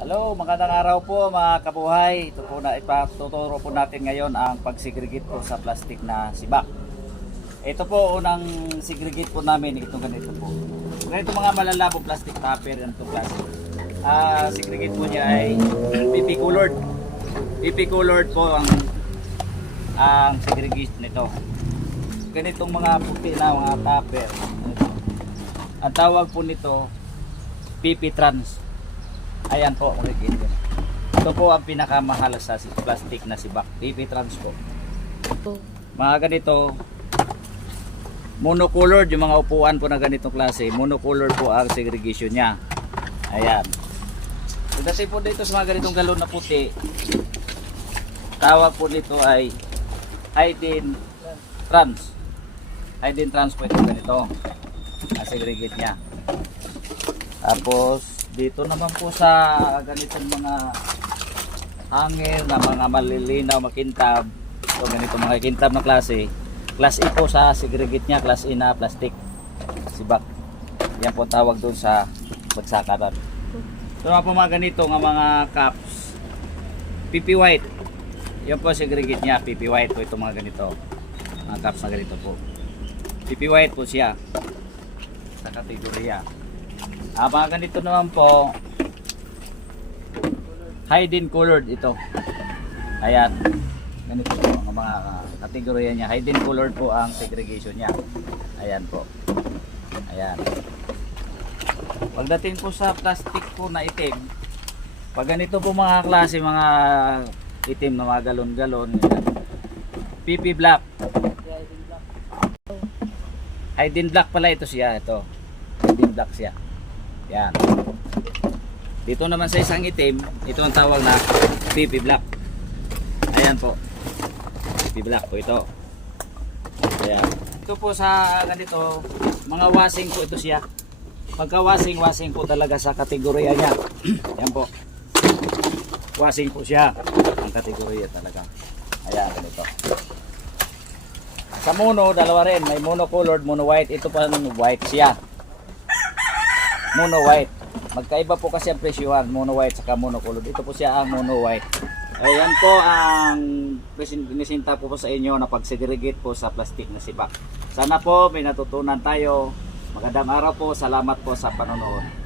Hello, magandang araw po mga kabuhay. Ito po na ipatuturo po natin ngayon ang pagsegregate po sa plastic na sibak. Ito po unang segregate po namin ito ganito po. Ganito mga malalabong plastic tupper yan to plastic. Ah, segregate po niya ay PP colored. PP colored po ang ang segregation nito. Ganitong mga puti na mga tupper. Ang tawag po nito PP trans. Ayan po, makikita. Ito po ang pinakamahal sa plastic na sibak. PP trans po. Mga ganito, monocolored yung mga upuan po na ganitong klase. Monocolored po ang segregation niya. Ayan. Pagdating po dito sa mga ganitong galon na puti, tawag po nito ay hydin trans. Hydin trans po ito ganito. Ang segregate niya. Tapos dito naman po sa ganitong mga hangin na mga malilinaw makintab. So ganito mga kintab na klase. Class A po sa segregate niya, class A na plastic. Sibak. Yan po tawag doon sa bagsakaran. So mga po mga ganito nga mga cups. PP white. Yan po segregate niya, PP white po itong mga ganito. Mga cups na ganito po. PP white po siya sa kategorya. Ah, ganito naman po, hidden colored ito. Ayan. Ganito po ang mga kategorya niya. Hidden colored po ang segregation niya. Ayan po. Ayan. Pagdating po sa plastic po na itim, pag ganito po mga klase, mga itim na mga galon-galon. PP black. Hidden black pala ito siya, ito. Hidden black siya. Yan. Dito naman sa isang itim, ito ang tawag na PP black. Ayan po. PP black po ito. Ayan. Ito po sa ganito, mga wasing po ito siya. Pagka wasing, wasing po talaga sa kategorya niya. Ayan po. Wasing po siya. Ang kategorya talaga. Ayan, ganito. Sa mono, dalawa rin. May mono colored, mono white. Ito pa white siya mono white. Magkaiba po kasi ang presyuhan, mono white saka mono colored. Ito po siya ang mono white. Ayan po ang binisinta po po sa inyo na pagsegregate po sa plastic na sibak. Sana po may natutunan tayo. Magandang araw po. Salamat po sa panonood.